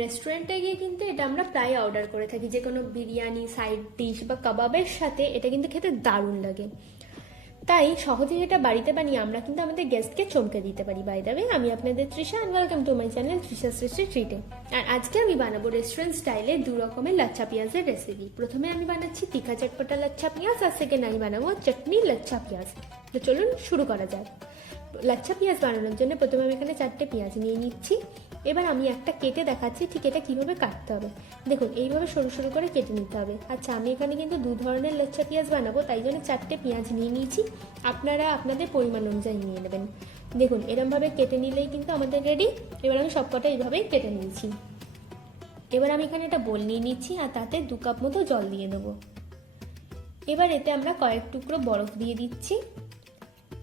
রেস্টুরেন্টে গিয়ে কিন্তু এটা আমরা প্রায় অর্ডার করে থাকি, যে কোনো বিরিয়ানি, সাইড ডিশ বা কাবাবের সাথে এটা কিন্তু খেতে দারুণ লাগে। তাই সহজেই এটা বাড়িতে বানিয়ে আমরা কিন্তু আমাদের গেস্টকে চমকে দিতে পারি। বাই দ্য ওয়ে, আমি আপনাদের Trisha and welcome to my channel Trisha সৃষ্টি ট্রিটে। আর আজকে আমি বানাবো রেস্টুরেন্ট স্টাইলে 2 রকমের লাচ্ছা পেঁয়াজের রেসিপি। প্রথমে আমি বানাচ্ছি তিখা চটপটা লাচ্ছা পেঁয়াজ, আর সেকেন্ড আমি বানাবো চাটনি লাচ্ছা পেঁয়াজ। তো চলুন শুরু করা যাক। লাচ্ছা পেঁয়াজ বানানোর জন্য প্রথমে আমি এখানে 4টে পেঁয়াজ নিয়ে নিচ্ছি। এবার আমি একটা কেটে দেখাচ্ছি ঠিক এটা কিভাবে কাটতে হবে। দেখুন, এইভাবে সরু সরু করে কেটে নিতে হবে। আচ্ছা, আমি এখানে কিন্তু 2 ধরনের লাচ্ছা পেঁয়াজ বানাবো, তাই জন্য 4টে পেঁয়াজ নিয়ে নিয়েছি। আপনারা আপনাদের পরিমাণ অনুযায়ী নিয়ে নেবেন। দেখুন, এরমভাবে কেটে নিলেই কিন্তু আমাদের রেডি। এবার আমি সবকটা এইভাবেই কেটে নিয়েছি। এবার আমি এখানে একটা বোল নিয়ে নিচ্ছি, আর তাতে 2 কাপ মতো জল দিয়ে দেবো। এবার এতে আমরা কয়েক টুকরো বরফ দিয়ে দিচ্ছি।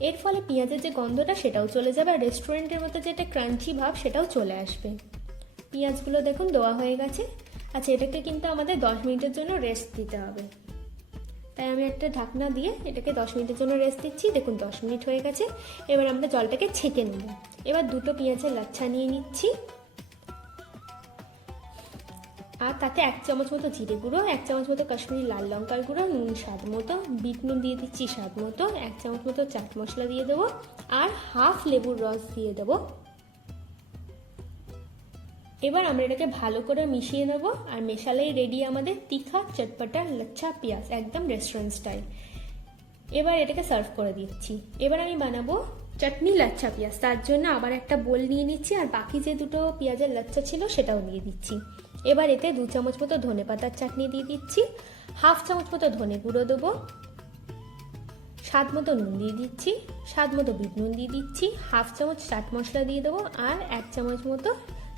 এর ফলে পেঁয়াজের যে গন্ধটা সেটাও চলে যাবে, আর রেস্টুরেন্টের মতো যে একটা ক্রাঞ্চি ভাব সেটাও চলে আসবে। পেঁয়াজগুলো দেখুন দেওয়া হয়ে গেছে। আচ্ছা, এটাকে কিন্তু আমাদের 10 মিনিটের জন্য রেস্ট দিতে হবে। তাই আমি একটা ঢাকনা দিয়ে এটাকে 10 মিনিটের জন্য রেস্ট দিচ্ছি। দেখুন 10 মিনিট হয়ে গেছে। এবার আমরা জলটাকে ছেঁকে নেব। এবার 2টো পেঁয়াজের লাচ্ছা নিয়ে নিচ্ছি, আর তাতে 1 চামচ মতো জিরে গুঁড়ো, 1 চামচ মতো কাশ্মীরি লাল লঙ্কার গুঁড়ো, নুন স্বাদ মতো, বিট নুন দিয়ে দিচ্ছি স্বাদ মতো, 1 চামচ মতো চাট মশলা দিয়ে দেবো, আর হাফ লেবুর রস দিয়ে দেবো। এবার আমরা এটাকে ভালো করে মিশিয়ে নেবো, আর মেশালেই রেডি আমাদের তিখা চটপটা লাচ্ছা পেঁয়াজ, একদম রেস্টুরেন্ট স্টাইল। এবার এটাকে সার্ভ করে দিচ্ছি। এবার আমি বানাবো চাটনি লাচ্ছা পেঁয়াজ। তার জন্য আবার একটা বোল নিয়ে নিচ্ছি, আর বাকি যে 2টো পেঁয়াজের লাচ্ছা ছিল সেটাও দিয়ে দিচ্ছি। এবার এতে 2 চামচ মতো ধনে পাতার চাটনি দিয়ে দিচ্ছি, হাফ চামচ মতো ধনে গুঁড়ো দেবো, স্বাদ মতো নুন দিয়ে দিচ্ছি, স্বাদ মতো বিট নুন দিয়ে দিচ্ছি, হাফ চামচ চাট মশলা দিয়ে দেবো, আর 1 চামচ মতো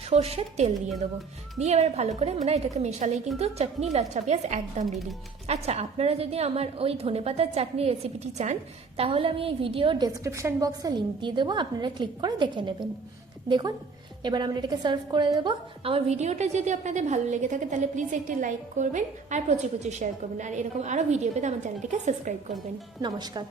সর্ষের তেল দিয়ে দেবো। দিয়ে এবার ভালো করে আমরা এটাকে মেশালেই কিন্তু চাটনি লাচ্ছা পেঁয়াজ একদম রেডি। আচ্ছা, আপনারা যদি আমার ওই ধনেপাতার চাটনির রেসিপিটি চান, তাহলে আমি এই ভিডিওর ডেসক্রিপশন বক্সে লিঙ্ক দিয়ে দেবো, আপনারা ক্লিক করে দেখে নেবেন। দেখুন, এবার আমরা এটাকে সার্ভ করে দেবো। আমার ভিডিওটা যদি আপনাদের ভালো লেগে থাকে তাহলে প্লিজ একটি লাইক করবেন, আর প্রচুর প্রচুর শেয়ার করবেন, আর এরকম আরও ভিডিও পেতে আমার চ্যানেলটিকে সাবস্ক্রাইব করবেন। নমস্কার।